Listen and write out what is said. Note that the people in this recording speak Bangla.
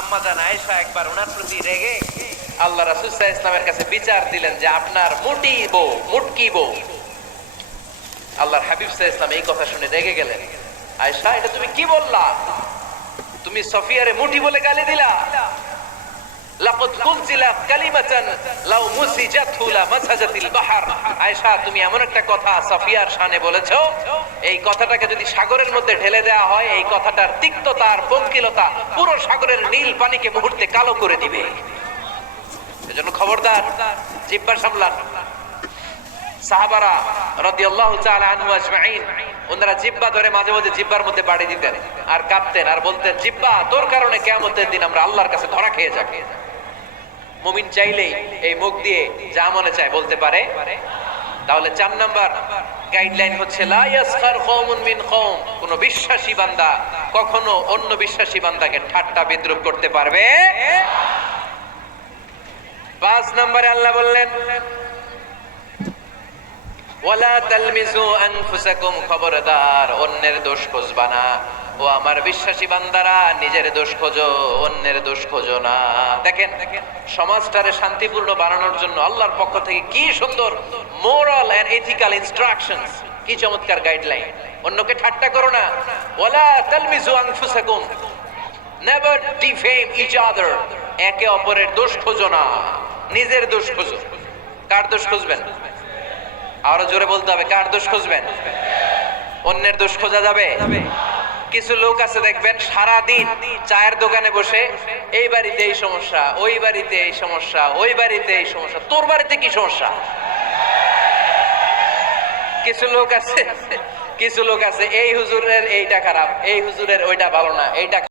আম্মা জান আয়েশা একবার ওনার প্রতি রেগে আল্লাহ রাসূল ইসলামের কাছে বিচার দিলেন যে আপনার মুটি বউ, মুটকি বউ। আল্লাহর হাবিব আলাইহি ইসলাম এই কথা শুনে রেগে গেলেন। আয়েশা, এটা তুমি কি বললা? তুমি সফিয়ারে মুটি বলে গালি দিলা। লাকদ কুলজিলা কালিমাতান লাউ মুসিজাতহু লা মাসাজাতিল আয়েশা, তুমি এমন একটা কথা সফিয়ার শানে বলেছ। এই কথাটাকে যদি সাগরের মধ্যে ঢেলে দেওয়া হয়, এই কথাটার তিক্ততা আর পঙ্কিলতা পুরো সাগরের নীল পানিকে মুহূর্তে কালো করে দিবে। এজন্য খবরদার জিব্বা সামলান। সাহাবারা রাদিয়াল্লাহু তাআলা আনহু আজমাইন, ওনারা জিব্বা ধরে মাঝে মাঝে জিব্বার মধ্যে বাড়ি দিতেন আর কাঁদতেন আর বলতেন, জিব্বা, তোর কারণে কিয়ামতের দিন আমরা আল্লাহর কাছে ধরা খেয়ে যাব। মুমিন চাইলেই এই মুখ দিয়ে যা মনে চায় বলতে পারে। তাহলে চার নাম্বার গাইডলাইন হচ্ছে কোন বিশ্বাসী বান্দা কখনো অন্য বিশ্বাসী বান্দাকে ঠাট্টা বিদ্রুপ করতে পারবে? পাঁচ নম্বরে আল্লাহ বললেন, ওয়ালা তালমিজু আনফুসাকুম খবরদার, অন্যের দোষ খুঁজবা ও আমার বিশ্বাসী বান্দারা, নিজের দোষ খোঁজো, অন্যের দোষ খোঁজো না। দেখেন, সমাজটারে শান্তিপূর্ণ বানানোর জন্য আল্লাহর পক্ষ থেকে কি সুন্দর মোরাল এন্ড এথিক্যাল ইনস্ট্রাকশনস কি চমৎকার গাইডলাইন অন্যকে ঠাট্টা করো না। ওয়ালা তালমিজু আনফুসাকুম নেভার ডিফেম ইচ আদার একে অপরের দোষ খোঁজো না, নিজের দোষ খোঁজো। কার দোষ খুঁজবেন? আরও জোরে বলতে হবে, কার দোষ খুঁজবেন? অন্যের দোষ খোঁজা যাবে? কিছু লোক আছে দেখবেন সারা দিন চায়ের দোকানে বসে, এই বাড়িতে এই সমস্যা, ওই বাড়িতে এই সমস্যা, ওই বাড়িতে এই সমস্যা, তোর বাড়িতে কি সমস্যা? কিছু লোক আছে, কিছু লোক আছে, এই হুজুরের এইটা খারাপ, এই হুজুরের ওইটা ভালো না, এইটা